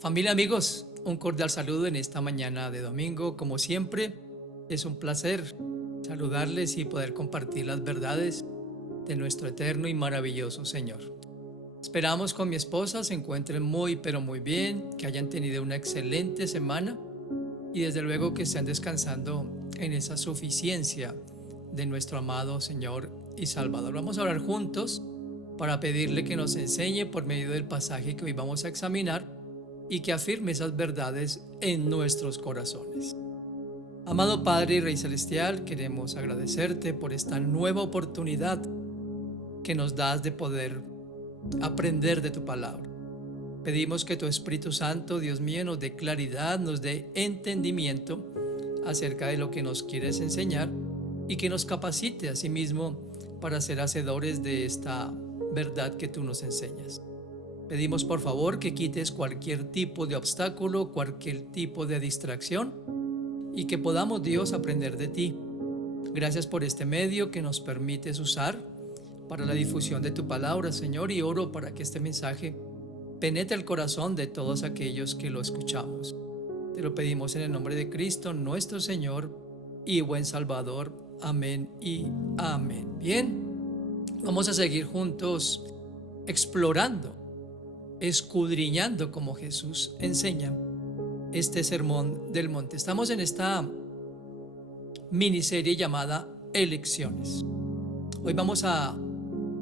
Familia, amigos, un cordial saludo en esta mañana de domingo. Como siempre, es un placer saludarles y poder compartir las verdades de nuestro eterno y maravilloso Señor. Esperamos con mi esposa se encuentren muy pero muy bien, que hayan tenido una excelente semana y desde luego que estén descansando en esa suficiencia de nuestro amado Señor y Salvador. Vamos a orar juntos para pedirle que nos enseñe por medio del pasaje que hoy vamos a examinar y que afirme esas verdades en nuestros corazones. Amado Padre y Rey Celestial, queremos agradecerte por esta nueva oportunidad que nos das de poder aprender de tu palabra. Pedimos que tu Espíritu Santo, Dios mío, nos dé claridad, nos dé entendimiento acerca de lo que nos quieres enseñar y que nos capacite a sí mismo para ser hacedores de esta verdad que tú nos enseñas. Pedimos por favor que quites cualquier tipo de obstáculo, cualquier tipo de distracción y que podamos, Dios, aprender de ti. Gracias por este medio que nos permites usar para la difusión de tu palabra, Señor, y oro para que este mensaje penetre el corazón de todos aquellos que lo escuchamos. Te lo pedimos en el nombre de Cristo, nuestro Señor y buen Salvador. Amén y amén. Bien, vamos a seguir juntos explorando, escudriñando como Jesús enseña este sermón del monte. Estamos en esta miniserie llamada Elecciones. Hoy vamos a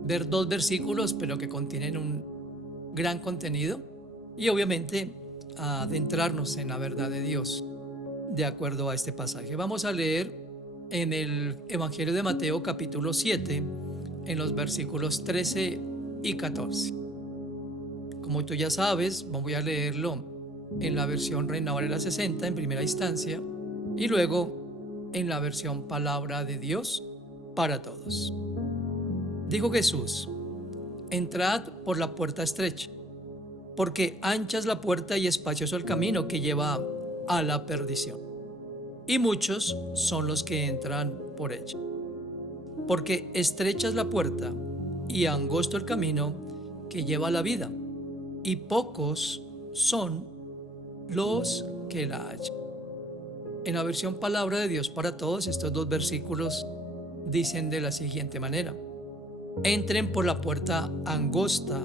ver dos versículos, pero que contienen un gran contenido y obviamente a adentrarnos en la verdad de Dios de acuerdo a este pasaje. Vamos a leer en el Evangelio de Mateo capítulo 7 en los versículos 13 y 14. Como tú ya sabes, voy a leerlo en la versión Reina Valera 60 en primera instancia y luego en la versión Palabra de Dios para todos. Dijo Jesús: entrad por la puerta estrecha, porque ancha es la puerta y espacioso el camino que lleva a la perdición, y muchos son los que entran por ella. Porque estrecha es la puerta y angosto el camino que lleva a la vida, y pocos son los que la hallan. En la versión Palabra de Dios para todos, estos dos versículos dicen de la siguiente manera: entren por la puerta angosta,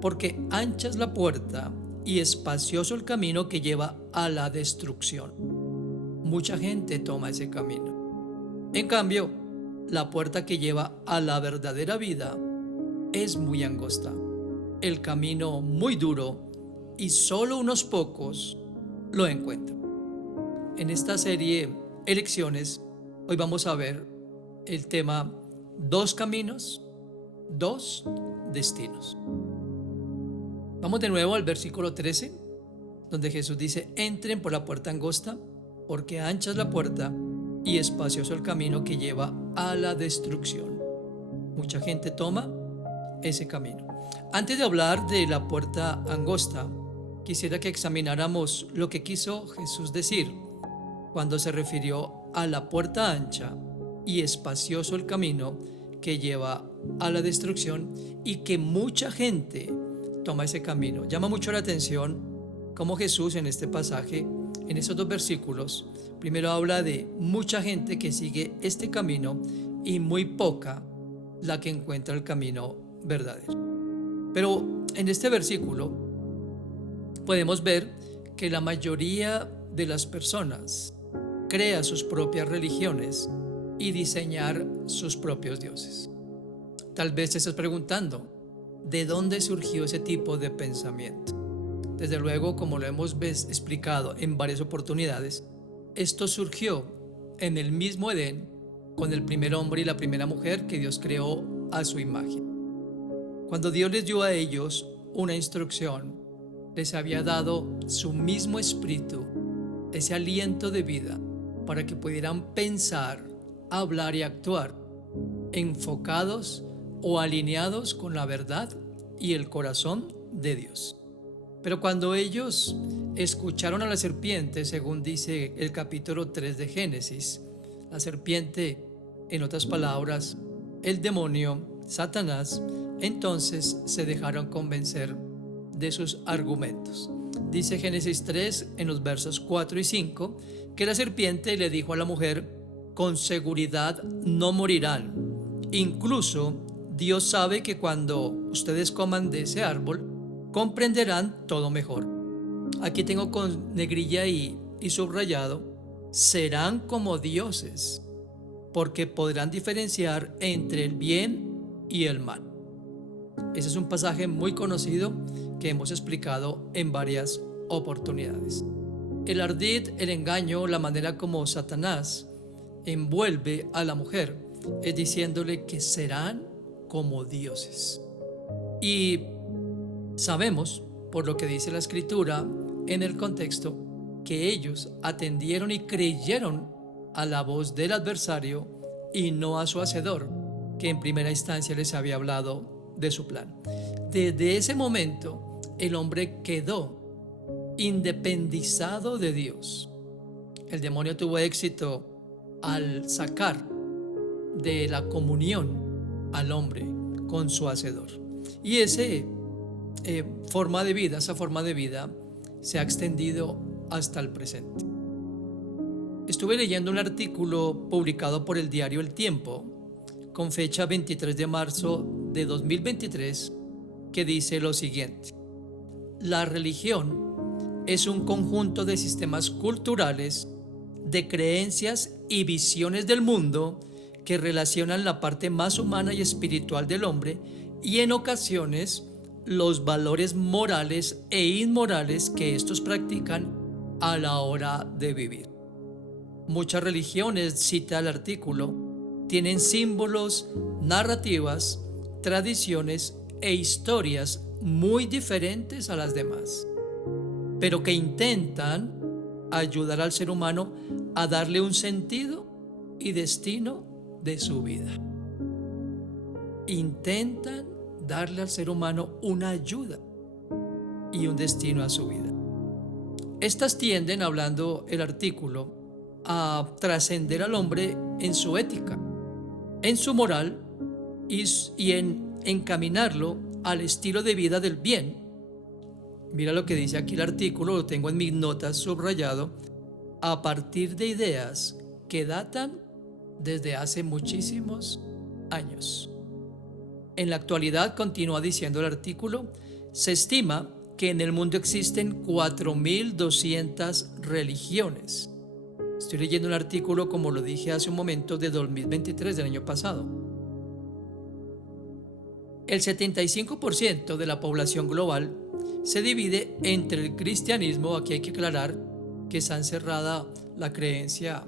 porque ancha es la puerta y espacioso el camino que lleva a la destrucción. Mucha gente toma ese camino. En cambio, la puerta que lleva a la verdadera vida es muy angosta, el camino muy duro, y solo unos pocos lo encuentran. En esta serie Elecciones, hoy vamos a ver el tema dos caminos, dos destinos. Vamos de nuevo al versículo 13, donde Jesús dice: entren por la puerta angosta, porque ancha es la puerta y espacioso el camino que lleva a la destrucción. Mucha gente toma ese camino. Antes de hablar de la puerta angosta, quisiera que examináramos lo que quiso Jesús decir cuando se refirió a la puerta ancha y espacioso el camino que lleva a la destrucción y que mucha gente toma ese camino. Llama mucho la atención cómo Jesús en este pasaje, en esos dos versículos, primero habla de mucha gente que sigue este camino y muy poca la que encuentra el camino verdadero. Pero en este versículo podemos ver que la mayoría de las personas crea sus propias religiones y diseñar sus propios dioses. Tal vez te estás preguntando, ¿de dónde surgió ese tipo de pensamiento? Desde luego, como lo hemos explicado en varias oportunidades, esto surgió en el mismo Edén con el primer hombre y la primera mujer que Dios creó a su imagen. Cuando Dios les dio a ellos una instrucción, les había dado su mismo espíritu, ese aliento de vida, para que pudieran pensar, hablar y actuar enfocados o alineados con la verdad y el corazón de Dios. Pero cuando ellos escucharon a la serpiente, según dice el capítulo 3 de Génesis, la serpiente, en otras palabras, el demonio, Satanás, entonces se dejaron convencer de sus argumentos. Dice Génesis 3 en los versos 4 y 5 que la serpiente le dijo a la mujer: con seguridad no morirán. Incluso Dios sabe que cuando ustedes coman de ese árbol, comprenderán todo mejor. Aquí tengo con negrilla y subrayado: serán como dioses, porque podrán diferenciar entre el bien y el mal. Ese es un pasaje muy conocido que hemos explicado en varias oportunidades. El ardid, el engaño, la manera como Satanás envuelve a la mujer es diciéndole que serán como dioses. Y sabemos, por lo que dice la escritura en el contexto, que ellos atendieron y creyeron a la voz del adversario y no a su hacedor, que en primera instancia les había hablado de su plan. Desde ese momento, el hombre quedó independizado de Dios. El demonio tuvo éxito al sacar de la comunión al hombre con su hacedor. Y esa forma de vida se ha extendido hasta el presente. Estuve leyendo un artículo publicado por el diario El Tiempo con fecha 23 de marzo de 2023 que dice lo siguiente: la religión es un conjunto de sistemas culturales, de creencias y visiones del mundo que relacionan la parte más humana y espiritual del hombre y en ocasiones los valores morales e inmorales que estos practican a la hora de vivir. Muchas religiones, cita el artículo, tienen símbolos, narrativas, tradiciones e historias muy diferentes a las demás, pero que intentan ayudar al ser humano a darle un sentido y destino de su vida. Intentan darle al ser humano una ayuda y un destino a su vida. Estas tienden, hablando el artículo, a trascender al hombre en su ética, en su moral y en encaminarlo al estilo de vida del bien. Mira lo que dice aquí el artículo, lo tengo en mis notas subrayado: a partir de ideas que datan desde hace muchísimos años. En la actualidad, continúa diciendo el artículo, se estima que en el mundo existen 4.200 religiones. Estoy leyendo un artículo, como lo dije hace un momento, de 2023, del año pasado. El 75% de la población global se divide entre el cristianismo. Aquí hay que aclarar que está encerrada la creencia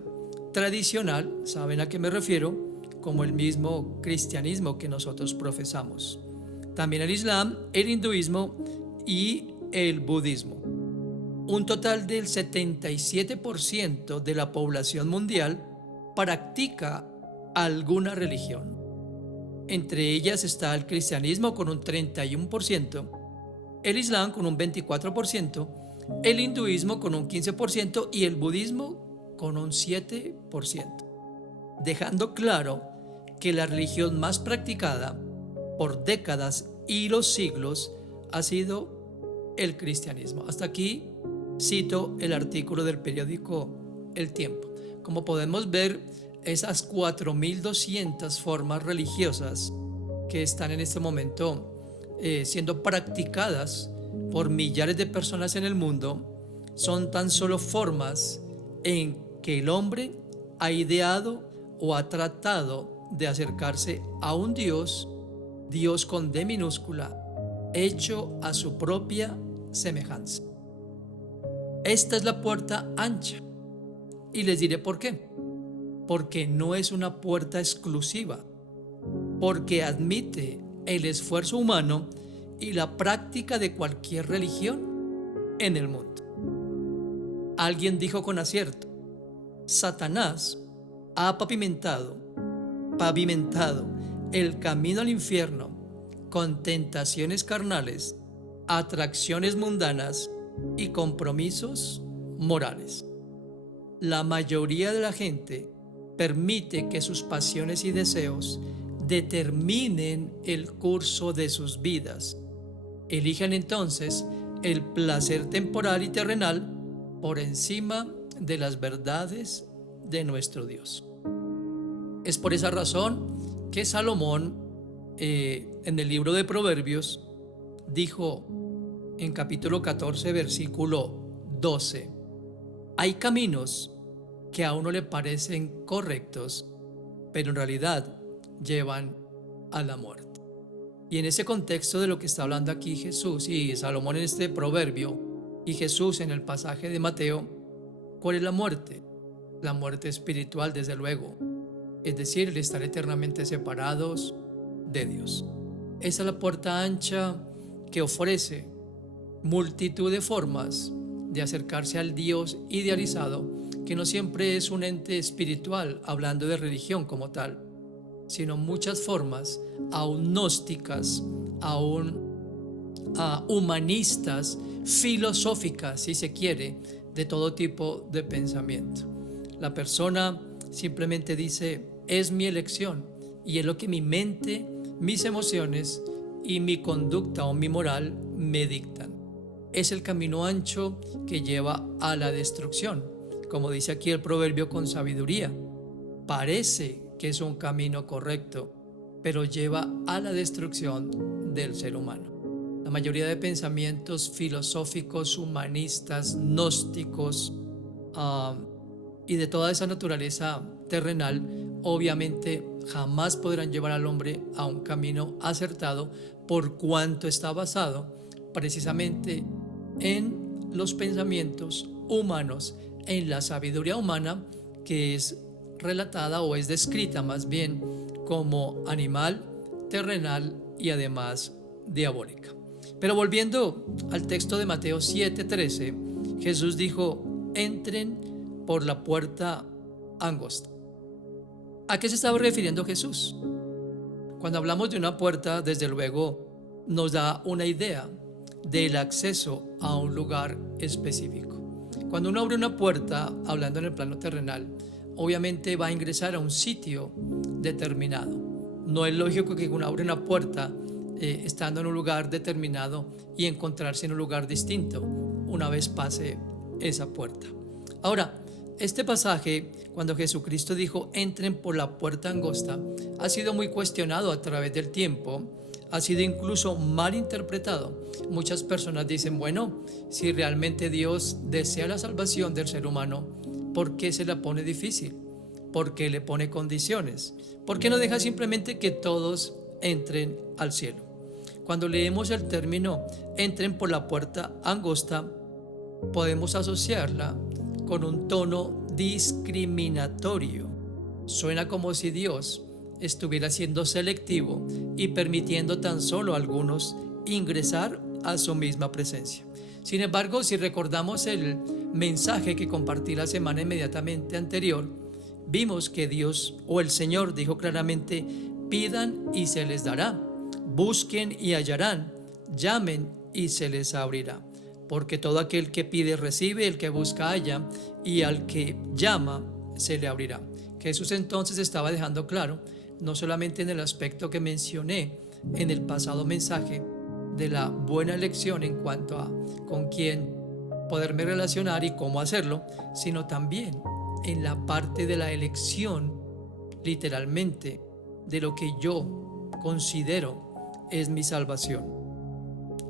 tradicional, ¿saben a qué me refiero? Como el mismo cristianismo que nosotros profesamos. También el islam, el hinduismo y el budismo. Un total del 77% de la población mundial practica alguna religión. Entre ellas está el cristianismo con un 31%, el islam con un 24%, el hinduismo con un 15% y el budismo con un 7%. Dejando claro que la religión más practicada por décadas y los siglos ha sido el cristianismo. Hasta aquí cito el artículo del periódico El Tiempo. Como podemos ver, esas 4.200 formas religiosas que están en este momento siendo practicadas por millares de personas en el mundo son tan solo formas en que el hombre ha ideado o ha tratado de acercarse a un Dios con D minúscula, hecho a su propia semejanza. Esta es la puerta ancha, y les diré por qué. Porque no es una puerta exclusiva, porque admite el esfuerzo humano y la práctica de cualquier religión en el mundo. Alguien dijo con acierto: Satanás ha pavimentado el camino al infierno con tentaciones carnales, atracciones mundanas y compromisos morales. La mayoría de la gente permite que sus pasiones y deseos determinen el curso de sus vidas. Eligen entonces el placer temporal y terrenal por encima de las verdades de nuestro Dios. Es por esa razón que Salomón, en el libro de Proverbios, dijo en capítulo 14, versículo 12: hay caminos que a uno le parecen correctos, pero en realidad llevan a la muerte. Y en ese contexto de lo que está hablando aquí Jesús y Salomón en este proverbio, y Jesús en el pasaje de Mateo, ¿cuál es la muerte? La muerte espiritual, desde luego, es decir, el estar eternamente separados de Dios. Esa es la puerta ancha que ofrece multitud de formas de acercarse al Dios idealizado, que no siempre es un ente espiritual, hablando de religión como tal, sino muchas formas, aún gnósticas, aún humanistas, filosóficas, si se quiere, de todo tipo de pensamiento. La persona simplemente dice: es mi elección y es lo que mi mente, mis emociones y mi conducta o mi moral me dictan. Es el camino ancho que lleva a la destrucción, como dice aquí el proverbio con sabiduría. Parece que es un camino correcto, pero lleva a la destrucción del ser humano. La mayoría de pensamientos filosóficos, humanistas, gnósticos y de toda esa naturaleza terrenal, obviamente jamás podrán llevar al hombre a un camino acertado, por cuanto está basado precisamente en los pensamientos humanos, en la sabiduría humana, que es relatada o es descrita más bien como animal, terrenal y además diabólica. Pero volviendo al texto de Mateo 7:13, Jesús dijo: entren por la puerta angosta. ¿A qué se estaba refiriendo Jesús? Cuando hablamos de una puerta, desde luego nos da una idea del acceso a un lugar específico. Cuando uno abre una puerta, hablando en el plano terrenal, obviamente va a ingresar a un sitio determinado. No es lógico que uno abra una puerta estando en un lugar determinado y encontrarse en un lugar distinto una vez pase esa puerta. Ahora, este pasaje, cuando Jesucristo dijo entren por la puerta angosta, ha sido muy cuestionado a través del tiempo, ha sido incluso mal interpretado. Muchas personas dicen: bueno, si realmente Dios desea la salvación del ser humano, ¿por qué se la pone difícil? ¿Por qué le pone condiciones? ¿Por qué no deja simplemente que todos entren al cielo? Cuando leemos el término entren por la puerta angosta, podemos asociarla con un tono discriminatorio. Suena como si Dios estuviera siendo selectivo y permitiendo tan solo a algunos ingresar a su misma presencia. Sin embargo, si recordamos el mensaje que compartí la semana inmediatamente anterior, vimos que Dios o el Señor dijo claramente: pidan y se les dará, busquen y hallarán, llamen y se les abrirá. Porque todo aquel que pide recibe, el que busca halla, y al que llama se le abrirá. Jesús entonces estaba dejando claro, no solamente en el aspecto que mencioné en el pasado mensaje, de la buena elección en cuanto a con quién poderme relacionar y cómo hacerlo, sino también en la parte de la elección, literalmente, de lo que yo considero es mi salvación.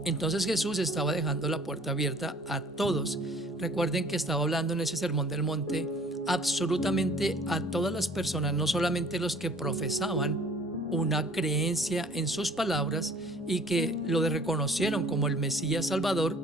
Entonces Jesús estaba dejando la puerta abierta a todos. Recuerden que estaba hablando en ese sermón del monte absolutamente a todas las personas, no solamente los que profesaban una creencia en sus palabras y que lo reconocieron como el Mesías Salvador,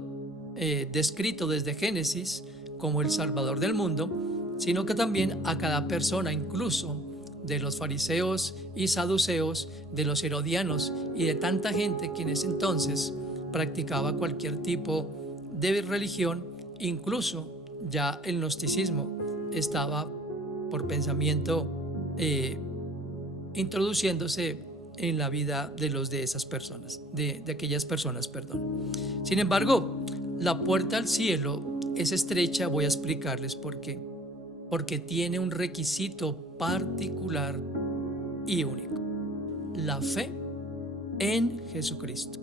descrito desde Génesis como el Salvador del mundo, sino que también a cada persona, incluso de los fariseos y saduceos, de los herodianos y de tanta gente que en ese entonces practicaba cualquier tipo de religión. Incluso ya el gnosticismo estaba por pensamiento introduciéndose en la vida de esas personas, de aquellas personas, perdón. Sin embargo, la puerta al cielo es estrecha. Voy a explicarles por qué. Porque tiene un requisito particular y único: la fe en Jesucristo.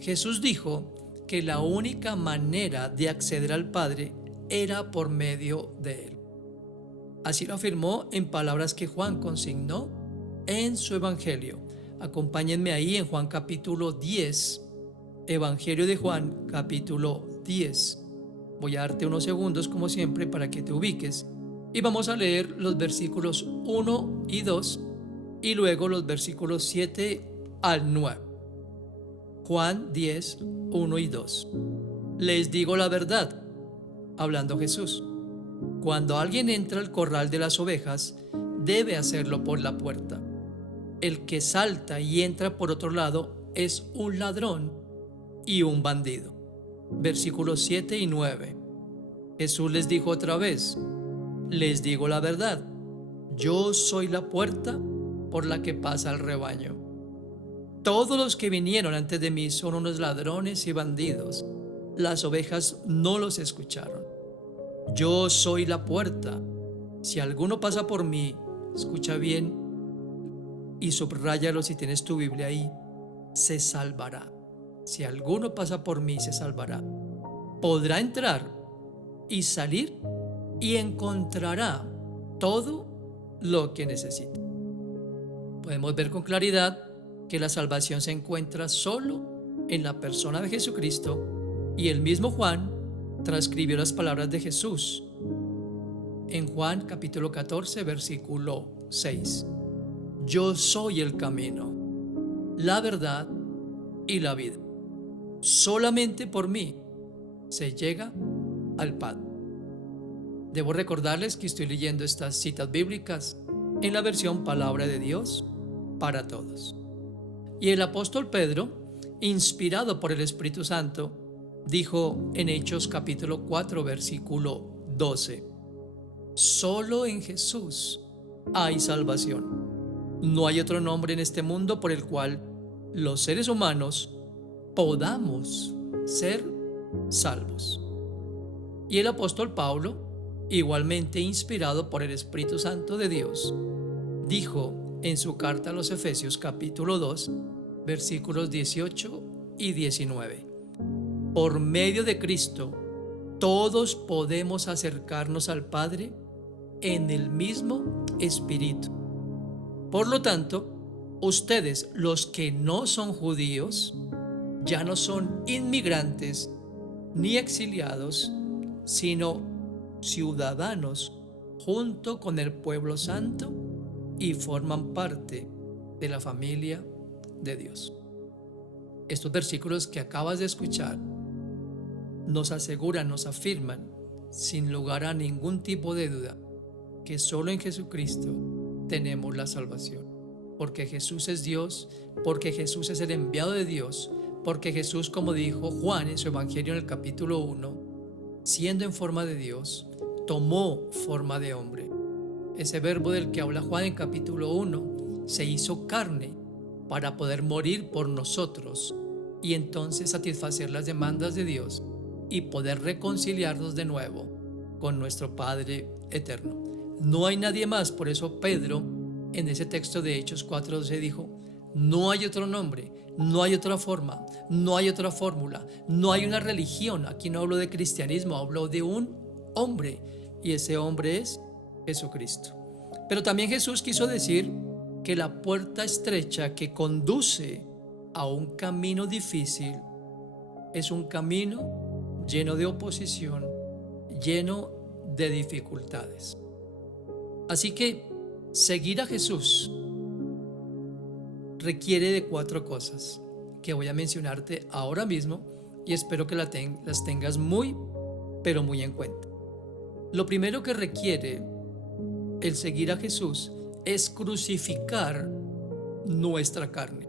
Jesús dijo que la única manera de acceder al Padre era por medio de Él. Así lo afirmó en palabras que Juan consignó en su Evangelio. Acompáñenme ahí en Juan capítulo 10, Evangelio de Juan capítulo 10. Voy a darte unos segundos como siempre para que te ubiques y vamos a leer los versículos 1 y 2 y luego los versículos 7 al 9. Juan 10, 1 y 2. Les digo la verdad, hablando Jesús. Cuando alguien entra al corral de las ovejas, debe hacerlo por la puerta. El que salta y entra por otro lado es un ladrón y un bandido. Versículos 7 y 9. Jesús les dijo otra vez, les digo la verdad, yo soy la puerta por la que pasa el rebaño. Todos los que vinieron antes de mí son unos ladrones y bandidos. Las ovejas no los escucharon. Yo soy la puerta. Si alguno pasa por mí, escucha bien y subráyalo si tienes tu Biblia ahí, se salvará. Si alguno pasa por mí, se salvará. Podrá entrar y salir y encontrará todo lo que necesita. Podemos ver con claridad que la salvación se encuentra solo en la persona de Jesucristo, y el mismo Juan transcribió las palabras de Jesús en Juan capítulo 14 versículo 6. Yo soy el camino, la verdad y la vida. Solamente por mí se llega al Padre. Debo recordarles que estoy leyendo estas citas bíblicas en la versión Palabra de Dios para Todos. Y el apóstol Pedro, inspirado por el Espíritu Santo, dijo en Hechos capítulo 4 versículo 12: solo en Jesús hay salvación. No hay otro nombre en este mundo por el cual los seres humanos podamos ser salvos. Y el apóstol Pablo, igualmente inspirado por el Espíritu Santo de Dios, dijo en su carta a los Efesios capítulo 2 versículos 18 y 19: por medio de Cristo todos podemos acercarnos al Padre en el mismo Espíritu. Por lo tanto, ustedes, los que no son judíos, ya no son inmigrantes ni exiliados, sino ciudadanos junto con el pueblo santo y forman parte de la familia de Dios. Estos versículos que acabas de escuchar nos aseguran, nos afirman, sin lugar a ningún tipo de duda, que solo en Jesucristo tenemos la salvación. Porque Jesús es Dios, porque Jesús es el enviado de Dios, porque Jesús, como dijo Juan en su Evangelio en el capítulo 1, siendo en forma de Dios, tomó forma de hombre. Ese verbo del que habla Juan en capítulo 1 se hizo carne para poder morir por nosotros y entonces satisfacer las demandas de Dios y poder reconciliarnos de nuevo con nuestro Padre eterno. No hay nadie más. Por eso Pedro en ese texto de Hechos 4:12 dijo: no hay otro nombre, no hay otra forma, no hay otra fórmula, no hay una religión. Aquí no hablo de cristianismo, hablo de un hombre, y ese hombre es Jesucristo. Pero también Jesús quiso decir que la puerta estrecha que conduce a un camino difícil es un camino lleno de oposición, lleno de dificultades. Así que seguir a Jesús requiere de 4 cosas que voy a mencionarte ahora mismo y espero que las tengas muy, pero muy en cuenta. Lo primero que requiere el seguir a Jesús es crucificar nuestra carne.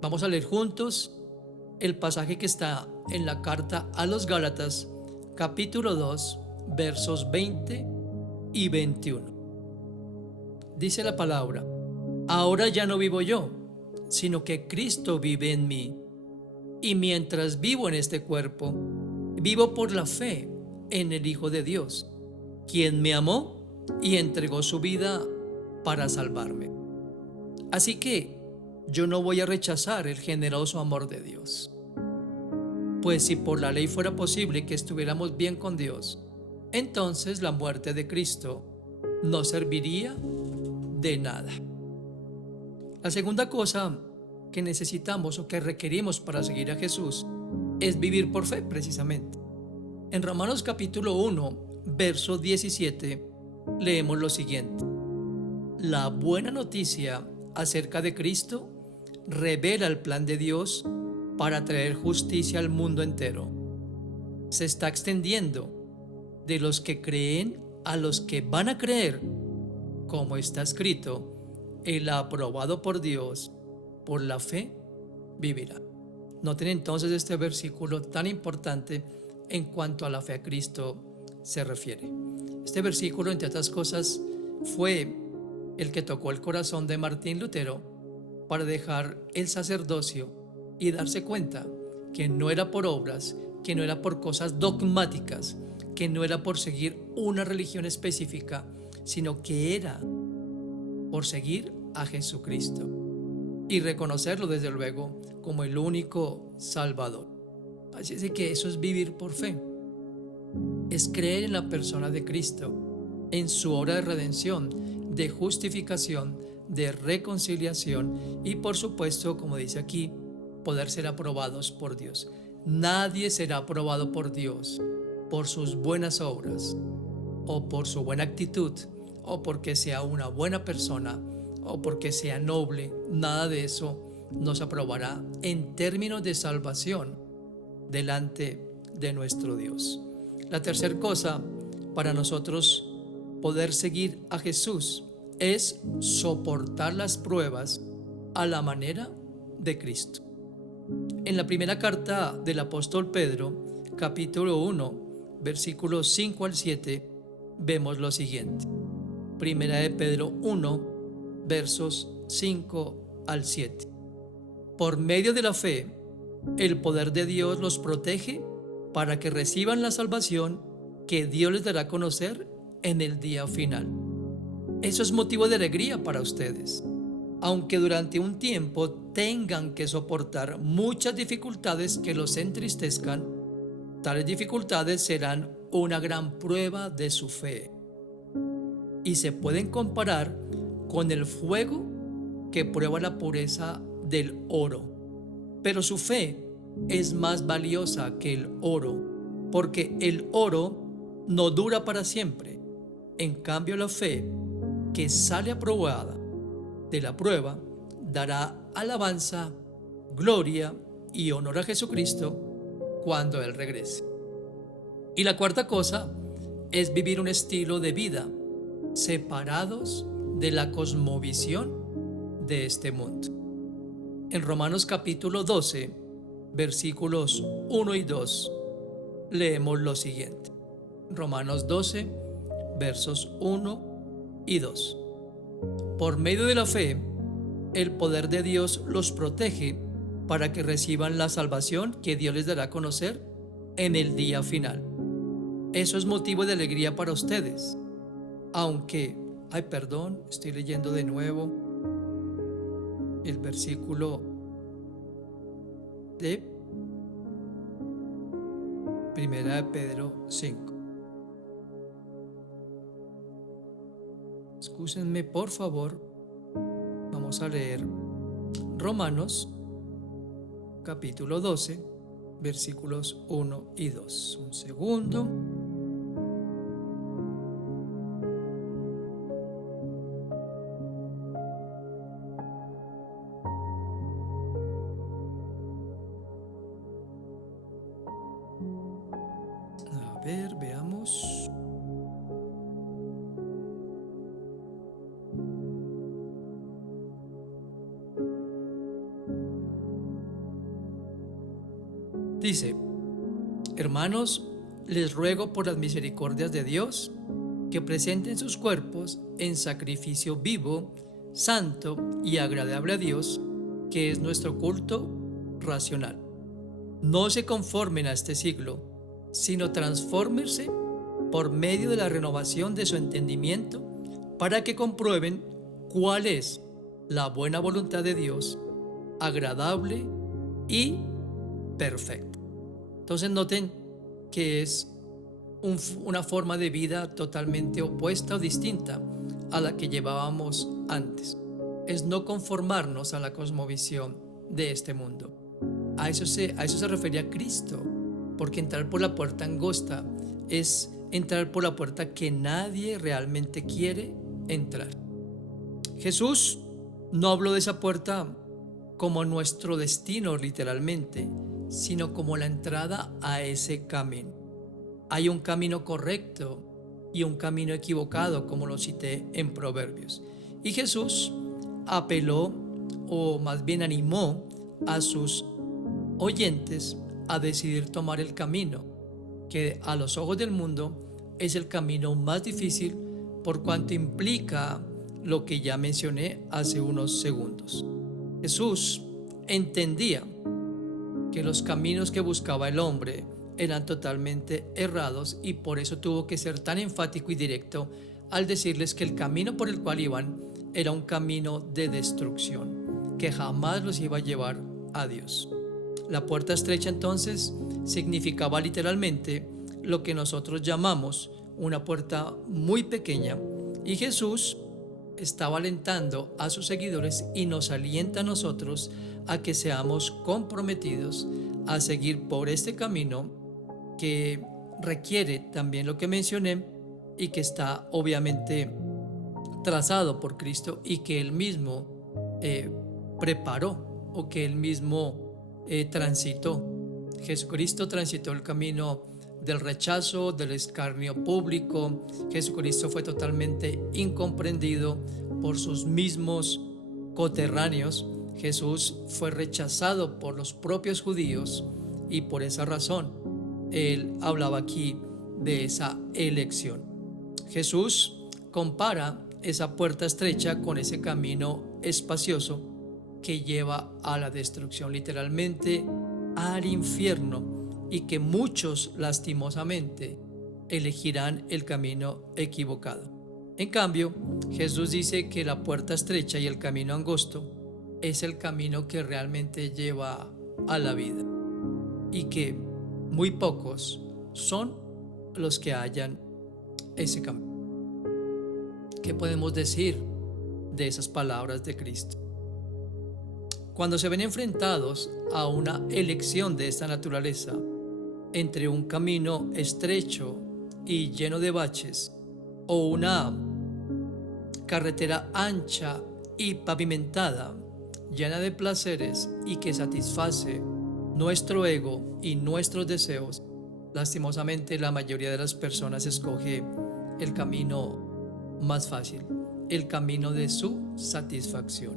Vamos a leer juntos el pasaje que está en la carta a los Gálatas, capítulo 2, versos 20 y 21. Dice la palabra: ahora ya no vivo yo, sino que Cristo vive en mí. Y mientras vivo en este cuerpo, vivo por la fe en el Hijo de Dios, quien me amó y entregó su vida para salvarme. Así que yo no voy a rechazar el generoso amor de Dios. Pues si por la ley fuera posible que estuviéramos bien con Dios, entonces la muerte de Cristo no serviría de nada. La segunda cosa que necesitamos o que requerimos para seguir a Jesús es vivir por fe, precisamente. En Romanos capítulo 1, verso 17, leemos lo siguiente: la buena noticia acerca de Cristo revela el plan de Dios para traer justicia al mundo entero. Se está extendiendo de los que creen a los que van a creer, como está escrito: el aprobado por Dios, por la fe, vivirá. Noten entonces este versículo tan importante en cuanto a la fe a Cristo se refiere. Este versículo, entre otras cosas, fue el que tocó el corazón de Martín Lutero para dejar el sacerdocio y darse cuenta que no era por obras, que no era por cosas dogmáticas, que no era por seguir una religión específica, sino que era por seguir a Jesucristo y reconocerlo desde luego como el único Salvador. Así es que eso es vivir por fe, es creer en la persona de Cristo, en su obra de redención, de justificación, de reconciliación y por supuesto, como dice aquí, poder ser aprobados por Dios. Nadie será aprobado por Dios por sus buenas obras o por su buena actitud o porque sea una buena persona o porque sea noble. Nada de eso nos aprobará en términos de salvación delante de nuestro Dios. La tercera cosa para nosotros poder seguir a Jesús es soportar las pruebas a la manera de Cristo. En la primera carta del apóstol Pedro, capítulo 1, versículos 5 al 7, vemos lo siguiente. Primera de Pedro 1, versos 5 al 7. Por medio de la fe, el poder de Dios los protege para que reciban la salvación que Dios les dará a conocer en el día final. Eso es motivo de alegría para ustedes, aunque durante un tiempo tengan que soportar muchas dificultades que los entristezcan. Tales dificultades serán una gran prueba de su fe y se pueden comparar con el fuego que prueba la pureza del oro. Pero su fe es más valiosa que el oro, porque el oro no dura para siempre. En cambio, la fe que sale aprobada de la prueba dará alabanza, gloria y honor a Jesucristo cuando Él regrese. Y la cuarta cosa es vivir un estilo de vida separados de la cosmovisión de este mundo. En Romanos capítulo 12, versículos 1 y 2, leemos lo siguiente. Romanos 12, versos 1 y 2. Por medio de la fe, el poder de Dios los protege para que reciban la salvación que Dios les dará a conocer en el día final. Eso es motivo de alegría para ustedes. Aunque, estoy leyendo de nuevo el versículo de Primera de Pedro 5. Excúsenme, por favor. Vamos a leer Romanos capítulo 12, versículos 1 y 2. Un segundo. A ver, veamos. Dice: hermanos, les ruego por las misericordias de Dios que presenten sus cuerpos en sacrificio vivo, santo y agradable a Dios, que es nuestro culto racional. No se conformen a este siglo, sino transfórmense por medio de la renovación de su entendimiento, para que comprueben cuál es la buena voluntad de Dios, agradable y perfecta. Entonces noten que es una forma de vida totalmente opuesta o distinta a la que llevábamos antes. Es no conformarnos a la cosmovisión de este mundo. A eso se refería Cristo, porque entrar por la puerta angosta es entrar por la puerta que nadie realmente quiere entrar. Jesús no habló de esa puerta como nuestro destino literalmente, sino como la entrada a ese camino. Hay un camino correcto y un camino equivocado, como lo cité en Proverbios. Y Jesús apeló, o más bien animó, a sus oyentes a decidir tomar el camino que a los ojos del mundo es el camino más difícil, por cuanto implica lo que ya mencioné hace unos segundos. Jesús entendía que los caminos que buscaba el hombre eran totalmente errados, y por eso tuvo que ser tan enfático y directo al decirles que el camino por el cual iban era un camino de destrucción, que jamás los iba a llevar a Dios. La puerta estrecha entonces significaba literalmente lo que nosotros llamamos una puerta muy pequeña, y Jesús estaba alentando a sus seguidores y nos alienta a nosotros a que seamos comprometidos a seguir por este camino que requiere también lo que mencioné y que está obviamente trazado por Cristo y que Él mismo preparó, o que Él mismo transitó. Jesucristo transitó el camino del rechazo, del escarnio público. Jesucristo fue totalmente incomprendido por sus mismos coterráneos. Jesús fue rechazado por los propios judíos, y por esa razón Él hablaba aquí de esa elección. Jesús compara esa puerta estrecha con ese camino espacioso que lleva a la destrucción, literalmente al infierno, y que muchos lastimosamente elegirán el camino equivocado. En cambio, Jesús dice que la puerta estrecha y el camino angosto es el camino que realmente lleva a la vida, y que muy pocos son los que hallan ese camino. ¿Qué podemos decir de esas palabras de Cristo? Cuando se ven enfrentados a una elección de esta naturaleza, entre un camino estrecho y lleno de baches, o una carretera ancha y pavimentada, llena de placeres y que satisface nuestro ego y nuestros deseos, lastimosamente la mayoría de las personas escoge el camino más fácil, el camino de su satisfacción.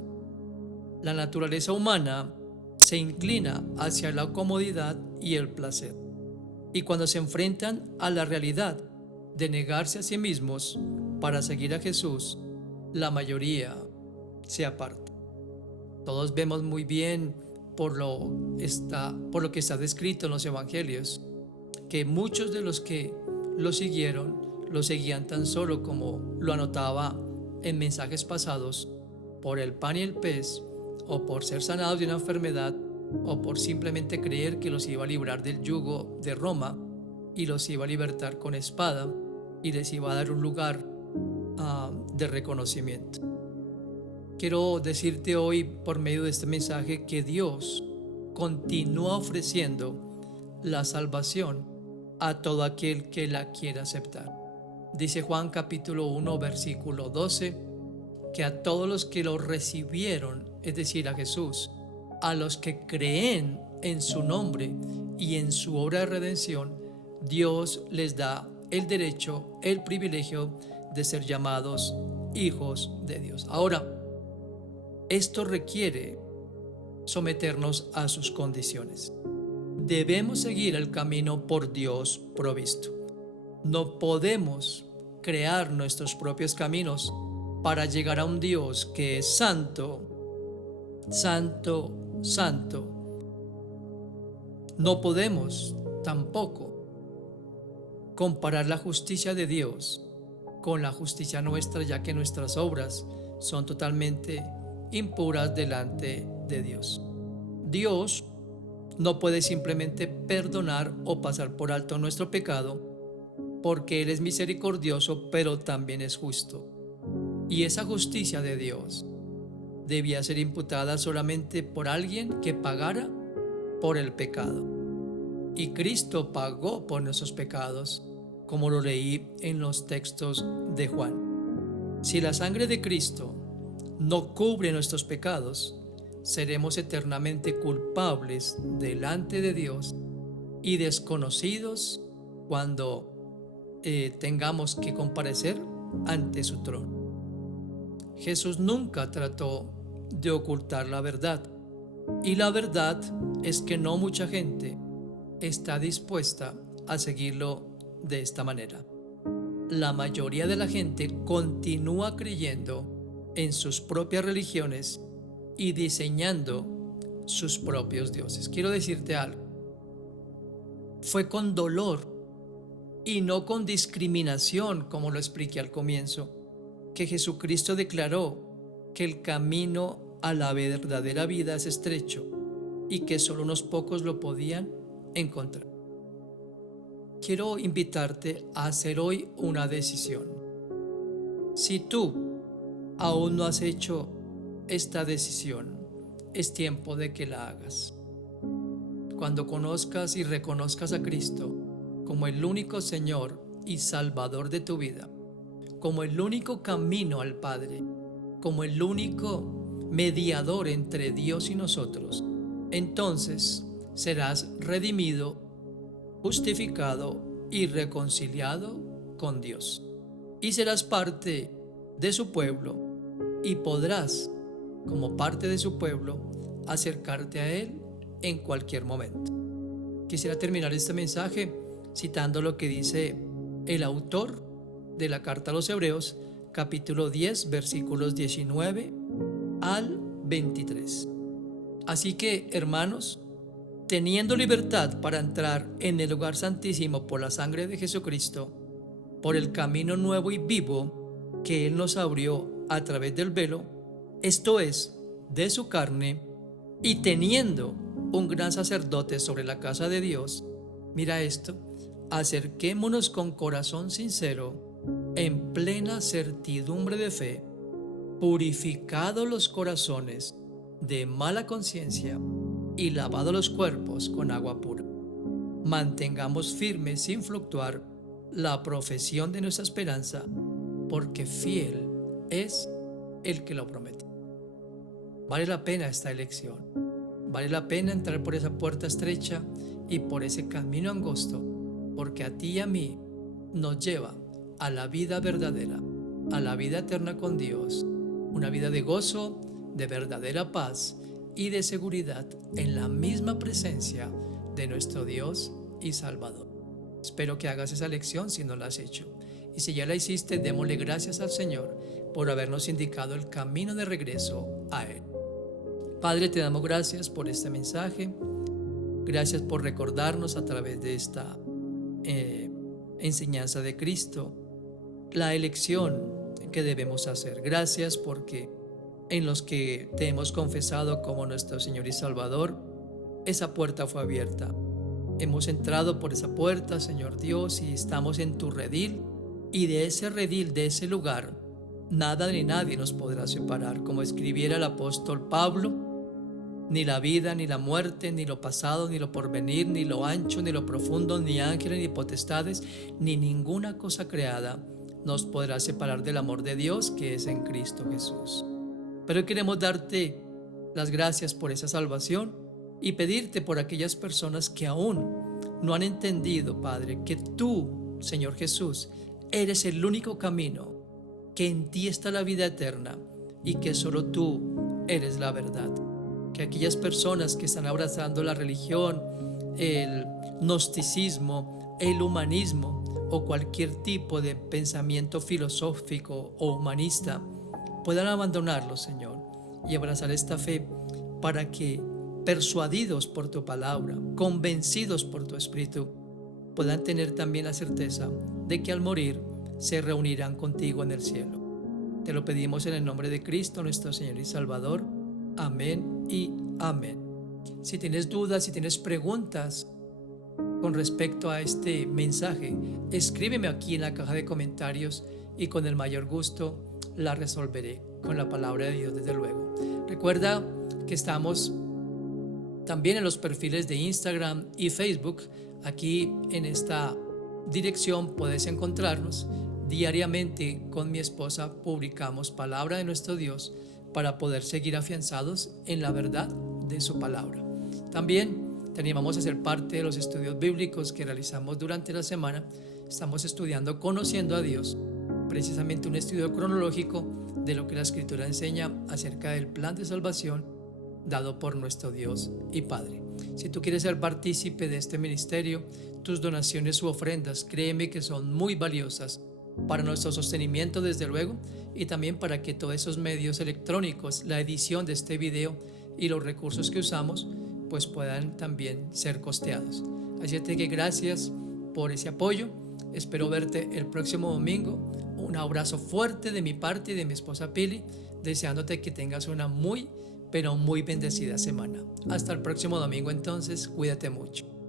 La naturaleza humana se inclina hacia la comodidad y el placer, y cuando se enfrentan a la realidad de negarse a sí mismos para seguir a Jesús, la mayoría se aparta. Todos vemos muy bien por lo que está descrito en los evangelios, que muchos de los que lo seguían tan solo, como lo anotaba en mensajes pasados, por el pan y el pez, o por ser sanados de una enfermedad, o por simplemente creer que los iba a librar del yugo de Roma y los iba a libertar con espada y les iba a dar un lugar de reconocimiento. Quiero decirte hoy, por medio de este mensaje, que Dios continúa ofreciendo la salvación a todo aquel que la quiera aceptar. Dice Juan capítulo 1 versículo 12, que a todos los que lo recibieron, es decir, a Jesús, a los que creen en su nombre y en su obra de redención, Dios les da el derecho, el privilegio de ser llamados hijos de Dios. Ahora, esto requiere someternos a sus condiciones. Debemos seguir el camino por Dios provisto. No podemos crear nuestros propios caminos para llegar a un Dios que es santo, santo, santo. No podemos tampoco comparar la justicia de Dios con la justicia nuestra, ya que nuestras obras son totalmente impuras delante de Dios. Dios no puede simplemente perdonar o pasar por alto nuestro pecado, porque Él es misericordioso, pero también es justo. Y esa justicia de Dios debía ser imputada solamente por alguien que pagara por el pecado. Y Cristo pagó por nuestros pecados, como lo leí en los textos de Juan. Si la sangre de Cristo no cubre nuestros pecados, seremos eternamente culpables delante de Dios y desconocidos cuando tengamos que comparecer ante su trono. Jesús nunca trató de ocultar la verdad, y la verdad es que no mucha gente está dispuesta a seguirlo de esta manera. La mayoría de la gente continúa creyendo en sus propias religiones y diseñando sus propios dioses. Quiero decirte algo. Fue con dolor y no con discriminación, como lo expliqué al comienzo, que Jesucristo declaró que el camino a la verdadera vida es estrecho y que solo unos pocos lo podían encontrar. Quiero invitarte a hacer hoy una decisión. Si tú aún no has hecho esta decisión, es tiempo de que la hagas. Cuando conozcas y reconozcas a Cristo como el único Señor y Salvador de tu vida, como el único camino al Padre, como el único mediador entre Dios y nosotros, entonces serás redimido, justificado y reconciliado con Dios. Y serás parte de su pueblo y podrás, como parte de su pueblo, acercarte a Él en cualquier momento. Quisiera terminar este mensaje citando lo que dice el autor de la carta a los Hebreos, capítulo 10, versículos 19 al 23. Así que, hermanos, teniendo libertad para entrar en el lugar santísimo por la sangre de Jesucristo, por el camino nuevo y vivo que Él nos abrió a través del velo, esto es, de su carne, y teniendo un gran sacerdote sobre la casa de Dios, mira esto, acerquémonos con corazón sincero, en plena certidumbre de fe, purificados los corazones de mala conciencia y lavados los cuerpos con agua pura. Mantengamos firme sin fluctuar la profesión de nuestra esperanza, porque fiel es el que lo promete. Vale la pena esta elección. Vale la pena entrar por esa puerta estrecha y por ese camino angosto, porque a ti y a mí nos lleva a la vida verdadera, a la vida eterna con Dios, una vida de gozo, de verdadera paz y de seguridad en la misma presencia de nuestro Dios y Salvador. Espero que hagas esa elección si no la has hecho. Y si ya la hiciste, démosle gracias al Señor por habernos indicado el camino de regreso a Él. Padre, te damos gracias por este mensaje. Gracias por recordarnos a través de esta enseñanza de Cristo la elección que debemos hacer. Gracias porque en los que te hemos confesado como nuestro Señor y Salvador, esa puerta fue abierta. Hemos entrado por esa puerta, Señor Dios, y estamos en tu redil, y de ese redil, de ese lugar, nada ni nadie nos podrá separar. Como escribiera el apóstol Pablo, ni la vida, ni la muerte, ni lo pasado, ni lo porvenir, ni lo ancho, ni lo profundo, ni ángeles, ni potestades, ni ninguna cosa creada nos podrá separar del amor de Dios que es en Cristo Jesús. Pero queremos darte las gracias por esa salvación y pedirte por aquellas personas que aún no han entendido, Padre, que tú, Señor Jesús, eres el único camino, que en ti está la vida eterna y que solo tú eres la verdad. Que aquellas personas que están abrazando la religión, el gnosticismo, el humanismo o cualquier tipo de pensamiento filosófico o humanista puedan abandonarlo, Señor, y abrazar esta fe para que, persuadidos por tu palabra, convencidos por tu Espíritu, puedan tener también la certeza de que al morir se reunirán contigo en el cielo. Te lo pedimos en el nombre de Cristo, nuestro Señor y Salvador. Amén y amén. Si tienes dudas, si tienes preguntas con respecto a este mensaje, escríbeme aquí en la caja de comentarios y con el mayor gusto la resolveré con la palabra de Dios, desde luego. Recuerda que estamos también en los perfiles de Instagram y Facebook. Aquí en esta dirección puedes encontrarnos. Diariamente con mi esposa publicamos palabra de nuestro Dios para poder seguir afianzados en la verdad de su palabra. También te animamos a ser parte de los estudios bíblicos que realizamos durante la semana. Estamos estudiando Conociendo a Dios, precisamente un estudio cronológico de lo que la Escritura enseña acerca del plan de salvación dado por nuestro Dios y Padre. Si tú quieres ser partícipe de este ministerio, tus donaciones u ofrendas, créeme que son muy valiosas para nuestro sostenimiento, desde luego, y también para que todos esos medios electrónicos, la edición de este video y los recursos que usamos, pues puedan también ser costeados. Así que gracias por ese apoyo. Espero verte el próximo domingo. Un abrazo fuerte de mi parte y de mi esposa Pili, deseándote que tengas una muy, pero muy bendecida semana. Hasta el próximo domingo entonces, cuídate mucho.